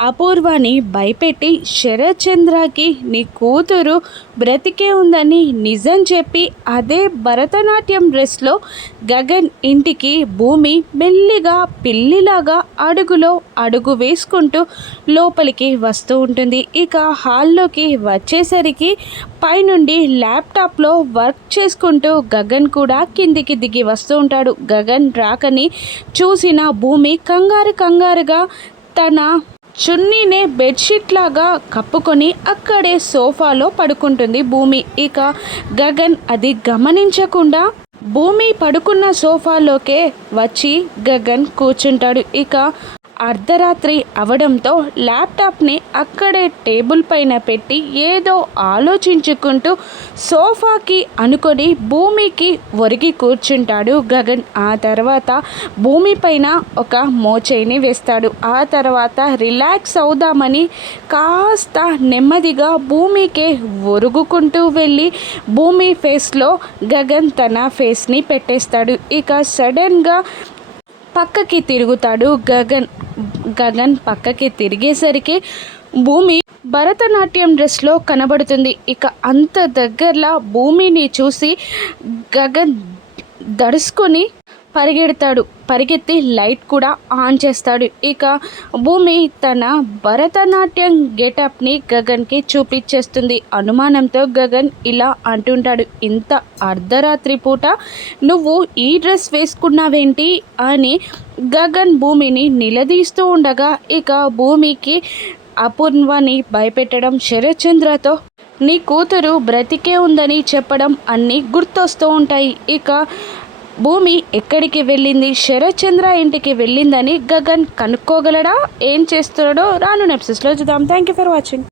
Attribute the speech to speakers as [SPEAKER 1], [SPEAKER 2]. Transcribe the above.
[SPEAKER 1] అపూర్వని భయపెట్టి శరత్ చంద్రకి నీ కూతురు బ్రతికే ఉందని నిజం చెప్పి అదే భరతనాట్యం డ్రెస్లో గగన్ ఇంటికి భూమి మెల్లిగా పిల్లిలాగా అడుగులో అడుగు వేసుకుంటూ లోపలికి వస్తూ ఉంటుంది. ఇక హాల్లోకి వచ్చేసరికి పైనుండి ల్యాప్టాప్లో వర్క్ చేసుకుంటూ గగన్ కూడా కిందికి దిగి వస్తూ ఉంటాడు. గగన్ రాకని చూసిన భూమి కంగారు కంగారుగా తన చున్నీనే బెడ్షీట్ లాగా కప్పుకొని అక్కడే సోఫాలో పడుకుంటుంది భూమి. ఇక గగన్ అది గమనించకుండా భూమి పడుకున్న సోఫాలోకే వచ్చి గగన్ కూర్చుంటాడు. ఇక అర్ధరాత్రి అవడంతో ల్యాప్టాప్ని అక్కడే టేబుల్ పైన పెట్టి ఏదో ఆలోచించుకుంటూ సోఫాకి అనుకొని భూమికి ఒరిగి కూర్చుంటాడు గగన్. ఆ తర్వాత భూమి పైన ఒక మోచేయిని వేస్తాడు. ఆ తర్వాత రిలాక్స్ అవుదామని కాస్త నెమ్మదిగా భూమికే ఒరుగుకుంటూ వెళ్ళి భూమి ఫేస్లో గగన్ తన ఫేస్ని పెట్టేస్తాడు. ఇక సడన్గా పక్కకి తిరుగుతాడు గగన్. గగన్ పక్కకి తిరిగేసరికి భూమి భరతనాట్యం డ్రెస్లో కనబడుతుంది. ఇక అంత దగ్గరలో భూమిని చూసి గగన్ దడుచుకొని పరిగెడతాడు. పరిగెత్తి లైట్ కూడా ఆన్ చేస్తాడు. ఇక భూమి తన భరతనాట్యం గెటప్ని గగన్కి చూపించేస్తుంది. అనుమానంతో గగన్ ఇలా అంటుంటాడు ఇంత అర్ధరాత్రి పూట నువ్వు ఈ డ్రెస్ వేసుకున్నావేంటి? అని గగన్ భూమిని నిలదీస్తూ ఉండగా ఇక భూమికి అపూర్వని భయపెట్టడం శరత్చంద్రతో నీ కూతురు బ్రతికే ఉందని చెప్పడం అన్నీ గుర్తొస్తూ ఉంటాయి. ఇక భూమి ఎక్కడికి వెళ్ళింది? శరత్చంద్ర ఇంటికి వెళ్ళిందని గగన్ కనుక్కోగలడా? ఏం చేస్తున్నాడో రాను నెప్సెస్లో చూద్దాం. Thank you for watching